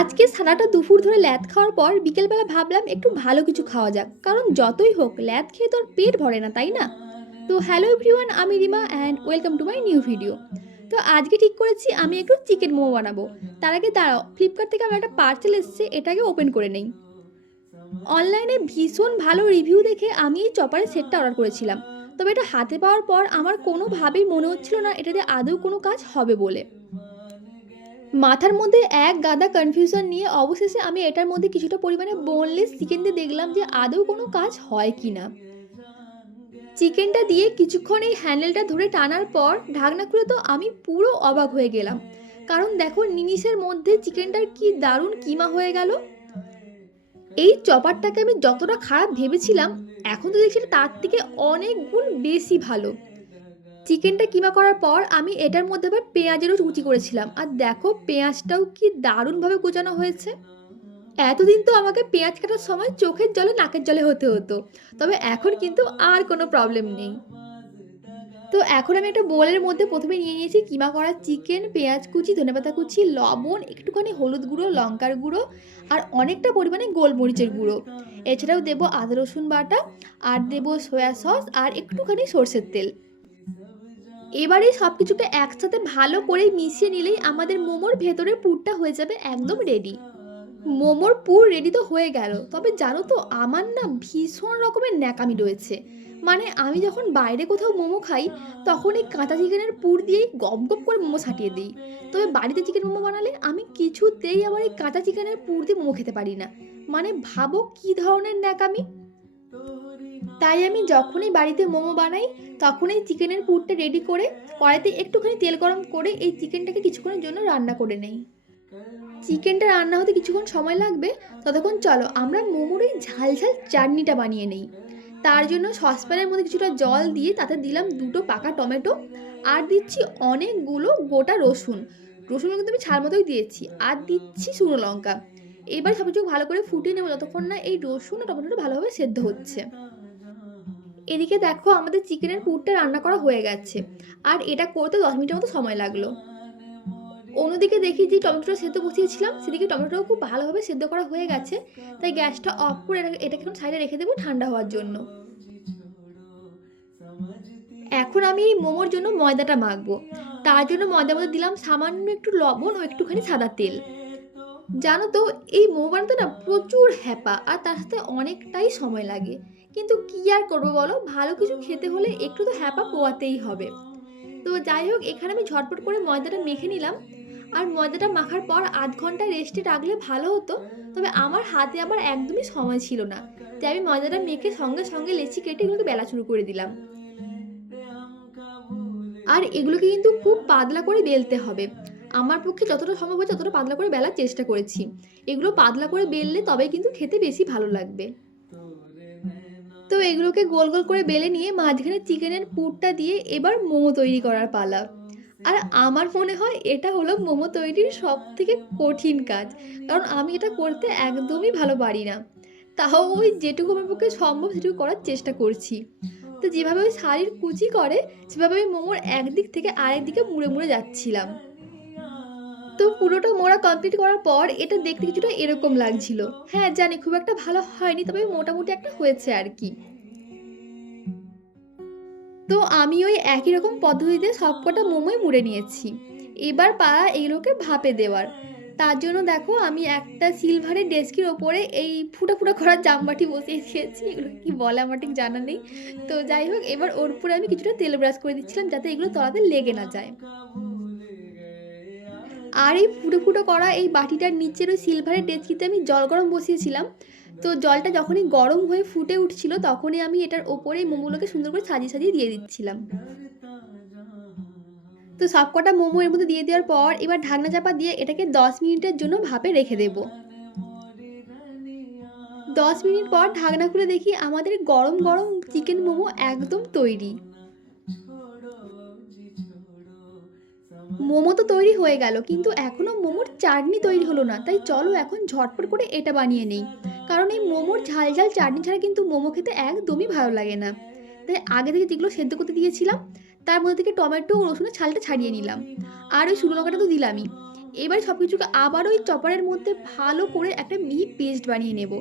আজকে সারাটা দুপুর ধরে ল্যাদ খাওয়ার পর বিকেলবেলা ভাবলাম একটু ভালো কিছু খাওয়া যাক, কারণ যতই হোক ল্যাদ খেয়ে তো আর পেট ভরে না, তাই না? তো হ্যালো এভরিওয়ান আমি Rima and welcome to my new video তো আজকে ঠিক করেছি, আমি একটু চিকেন মোমো বানাবো। তার আগে দাঁড়াও ফ্লিপকার্ট থেকে আমার একটা পার্সেল এসেছে, এটাকে ওপেন করে নেই। অনলাইনে ভীষণ ভালো রিভিউ দেখে আমি এই চপারের সেটটা অর্ডার করেছিলাম। তবে এটা হাতে পাওয়ার পর আমার কোনোভাবেই মনে হচ্ছিল না এটাতে আদৌ কোনো কাজ হবে বলে। মাথার মধ্যে এক গাদা কনফিউশন নিয়ে অবশেষে আমি এটার মধ্যে কিছুটা পরিমাণে বোনলেস চিকেন দিয়ে দেখলাম যে আদৌ কোনো কাজ হয় কি না। চিকেনটা দিয়ে কিছুক্ষণ এই হ্যান্ডেলটা ধরে টানার পর ঢাকনা খুলে তো আমি পুরো অবাক হয়ে গেলাম। কারণ দেখো নিমিষের মধ্যে চিকেনটার কি দারুণ কিমা হয়ে গেল। এই চপারটাকে আমি যতটা খারাপ ভেবেছিলাম, এখন তো দেখছি তার থেকে অনেক গুণ বেশি ভালো। চিকেনটা কিমা করার পর আমি এটার মধ্যে আবার পেঁয়াজেরও কুচি করেছিলাম। আর দেখো, পেঁয়াজটাও কি দারুণভাবে কুচানো হয়েছে। এতদিন তো আমাকে পেঁয়াজ কাটার সময় চোখের জলে নাকের জলে হতে হতো। তবে এখন কিন্তু আর কোনো প্রবলেম নেই। তো এখন আমি একটা বোলের মধ্যে প্রথমে নিয়ে নিয়েছি কিমা করা চিকেন, পেঁয়াজ কুচি, ধনেপাতা কুচি, লবণ, একটুখানি হলুদ গুঁড়ো, লঙ্কার গুঁড়ো আর অনেকটা পরিমাণে গোলমরিচের গুঁড়ো। এছাড়াও দেবো আদা রসুন বাটা, আর দেবো সয়া সস, আর একটুখানি সর্ষের তেল। এবারে সব কিছুকে একসাথে ভালো করে মিশিয়ে নিলেই আমাদের মোমোর ভেতরের পুরটা হয়ে যাবে একদম রেডি মোমোর পুর রেডি তো হয়ে গেল, তবে জানো তো আমার না ভীষণ রকমের ন্যাকামি রয়েছে। মানে আমি যখন বাইরে কোথাও মোমো খাই, তখন এই কাঁচা চিকেনের পুর দিয়েই গপ গপ করে মোমো ছাটিয়ে দিই। তবে বাড়িতে চিকেন মোমো বানালে আমি কিছুতেই আবার এই কাঁচা চিকেনের পুর দিয়ে মোমো খেতে পারি না। মানে ভাবো কি ধরনের ন্যাকামি? তাই আমি যখনই বাড়িতে মোমো বানাই তখন এই চিকেনের পুরটা রেডি করে কড়াইতে একটুখানি তেল গরম করে এই চিকেনটাকে কিছুক্ষণের জন্য রান্না করে নেই। চিকেনটা রান্না হতে কিছুক্ষণ সময় লাগবে, ততক্ষণ চলো আমরা মোমোর এই ঝাল ঝাল চাটনিটা বানিয়ে নেই। তার জন্য সসপ্যানের মধ্যে কিছুটা জল দিয়ে তাতে দিলাম দুটো পাকা টমেটো আর দিচ্ছি অনেকগুলো গোটা রসুন। রসুন কিন্তু আমি ছাল মতোই দিয়েছি, আর দিচ্ছি শুকনো লঙ্কা। এবার সব কিছু ভালো করে ফুটিয়ে নেব, যতক্ষণ না এই রসুন আর টমেটোটা ভালোভাবে সেদ্ধ হচ্ছে। এদিকে দেখো আমাদের চিকেনের পুরটা রান্না করা হয়ে গেছে। আর এটা করতে দশ মিনিটের মতো সময় লাগল। অন্যদিকে দেখি যে টমেটোটা সেদ্ধ বসিয়েছিলাম, সেদিকে টমেটোটাও খুব ভালোভাবে সেদ্ধ করা হয়ে গেছে। তাই গ্যাসটা অফ করে এটাকে এখন সাইডে রেখে দেবো ঠান্ডা হওয়ার জন্য। এখন আমি এই মোমোর জন্য ময়দাটা মাখবো। তার জন্য ময়দার মধ্যে দিলাম সামান্য একটু লবণ ও একটুখানি সাদা তেল। জানো তো, এই বানাতে না প্রচুর হ্যাপা, আর তার সাথে অনেকটাই সময় লাগে। কিন্তু কি আর করব বলো? ভালো কিছু খেতে হলে একটু তো হ্যাপা পোয়াতেই হবে। তো যাই হোক, এখানে আমি ঝটপট করে ময়দাটা মেখে নিলাম। আর ময়দাটা মাখার পর আধ ঘণ্টা রেস্টে রাখলে ভালো হতো, তবে আমার হাতে আবার একদমই সময় ছিল না। তাই আমি ময়দাটা মেখে সঙ্গে সঙ্গে লেচি কেটে এগুলোকে বেলা শুরু করে দিলাম। আর এগুলোকে কিন্তু খুব পাতলা করে বেলতে হবে। আমার পক্ষে যতটা সম্ভব হয় ততটা পাতলা করে বেলার চেষ্টা করেছি। এগুলো পাতলা করে বেললে তবে কিন্তু খেতে বেশি ভালো লাগবে। তো এগুলোকে গোল গোল করে বেলে নিয়ে মাঝখানে চিকেনের পুরটা দিয়ে এবার মোমো তৈরি করার পালা। আর আমার মনে হয় এটা হলো মোমো তৈরির সব থেকে কঠিন কাজ। কারণ আমি এটা করতে একদমই ভালো পারি না। তাও ওই যেটুকু আমার পক্ষে সম্ভব সেটুকু করার চেষ্টা করছি। তো যেভাবে ওই শাড়ির কুচি করে, সেভাবে আমি মোমোর একদিক থেকে আরেক দিকে মুড়ে মুড়ে যাচ্ছিলাম। তো পুরোটা মোড়া কমপ্লিট করার পর এটা দেখতে কিছুটা এরকম লাগছিল। হ্যাঁ জানি, খুব একটা ভালো হয়নি, তবে মোটামুটি একটা হয়েছে আর কি। তো আমি ওই একই রকম পদ্ধতিতে সবকটা মোমোই মুড়ে নিয়েছি। এবার পাড়া এগুলোকে ভাপে দেওয়ার। তার জন্য দেখো, আমি একটা সিলভারের ডেস্কের ওপরে এই ফুটা ফুটা করা জামবাটি বসিয়ে দিয়েছি। এগুলো কি বলে আমার ঠিক জানা নেই। তো যাই হোক, এবার ওর উপরে আমি কিছুটা তেল ব্রাশ করে দিচ্ছিলাম যাতে এগুলো তলাতে লেগে না যায়। আর এই ফুটো ফুটো করা এই বাটিটার নিচের ওই সিলভারের ডেচকিতে আমি জল গরম বসিয়েছিলাম। তো জলটা যখনই গরম হয়ে ফুটে উঠছিল, তখনই আমি এটার ওপরে মোমোগুলোকে সুন্দর করে সাজিয়ে সাজিয়ে দিয়ে দিচ্ছিলাম। তো সবকটা মোমো এর মধ্যে দিয়ে দেওয়ার পর এবার ঢাকনা চাপা দিয়ে এটাকে দশ মিনিটের জন্য ভাপে রেখে দেব। দশ মিনিট পর ঢাকনা খুলে দেখি আমাদের গরম গরম চিকেন মোমো একদম তৈরি। মোমো তো তৈরি হয়ে গেল, কিন্তু এখনও মোমোর চাটনি তৈরি হলো না, তাই চলো এখন ঝটপট করে এটা বানিয়ে নেই। কারণ এই মোমোর ঝাল ঝাল চাটনি ছাড়া কিন্তু মোমো খেতে একদমই ভালো লাগে না। তাই আগে থেকে যেগুলো সেদ্ধ করতে দিয়েছিলাম, তার মধ্যে থেকে টমেটো ও রসুনের ছালটা ছাড়িয়ে নিলাম। আর ওই শুকনো লঙ্কাটা তো দিলামই। এবার সব কিছুকে আবার ওই চপারের মধ্যে ভালো করে একটা মিহি পেস্ট বানিয়ে নেব।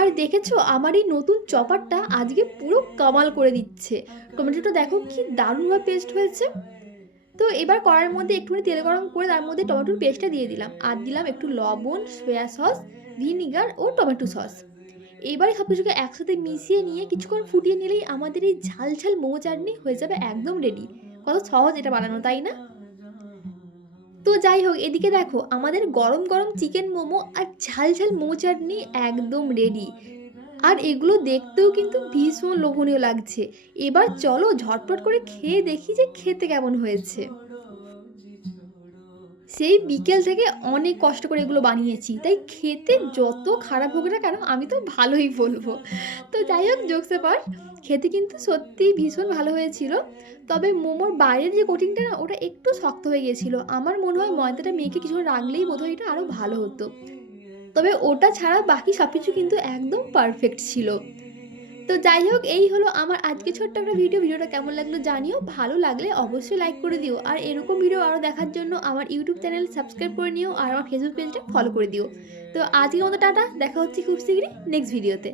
আর দেখেছ, আমার এই নতুন চপারটা আজকে পুরো কামাল করে দিচ্ছে। টমেটোটা দেখো কি দারুণভাবে পেস্ট হয়েছে। তো এবার কড়াইয়ের মধ্যে একটুখানি তেল গরম করে তার মধ্যে টমেটোর পেস্টটা দিয়ে দিলাম। আর দিলাম একটু লবণ সয়া সস ভিনিগার ও টমেটো সস এবারে সব কিছুকে একসাথে মিশিয়ে নিয়ে কিছুক্ষণ ফুটিয়ে নিলেই আমাদের এই ঝাল ঝাল মোমো চাটনি হয়ে যাবে একদম রেডি কত সহজ এটা বানানো, তাই না? তো যাই হোক, এদিকে দেখো, আমাদের গরম গরম চিকেন মোমো আর ঝাল ঝাল মোমো চাটনি একদম রেডি আর এগুলো দেখতেও কিন্তু ভীষণ লোভনীয় লাগছে। এবার চলো ঝটপট করে খেয়ে দেখি যে খেতে কেমন হয়েছে। সেই বিকেল থেকে অনেক কষ্ট করে এগুলো বানিয়েছি, তাই খেতে যত খারাপ হোক না কেন আমি তো ভালোই বলব। তো যাই হোক জোকসে পার খেতে কিন্তু সত্যিই ভীষণ ভালো হয়েছিল। তবে মোমোর বাইরের যে কোটিংটা না, ওটা একটু শক্ত হয়ে গিয়েছিল। আমার মনে হয় ময়দাটা মেখে কিছু রাখলেই বোধহয় এটা আরও ভালো হতো। তবে ওটা ছাড়া বাকি সব কিছু কিন্তু একদম পারফেক্ট ছিল। তো যাই হোক, এই হলো আমার আজকে ছোট্ট একটা ভিডিও ভিডিওটা কেমন লাগল জানিও। ভালো লাগলে অবশ্যই লাইক করে দিও। আর এরকম ভিডিও আরও দেখার জন্য আমার ইউটিউব চ্যানেল সাবস্ক্রাইব করে নিও। আর আমার ফেসবুক পেজটা ফলো করে দিও। তো আজকের মতো টাটা। দেখা হচ্ছে খুব শীঘ্রই নেক্সট ভিডিওতে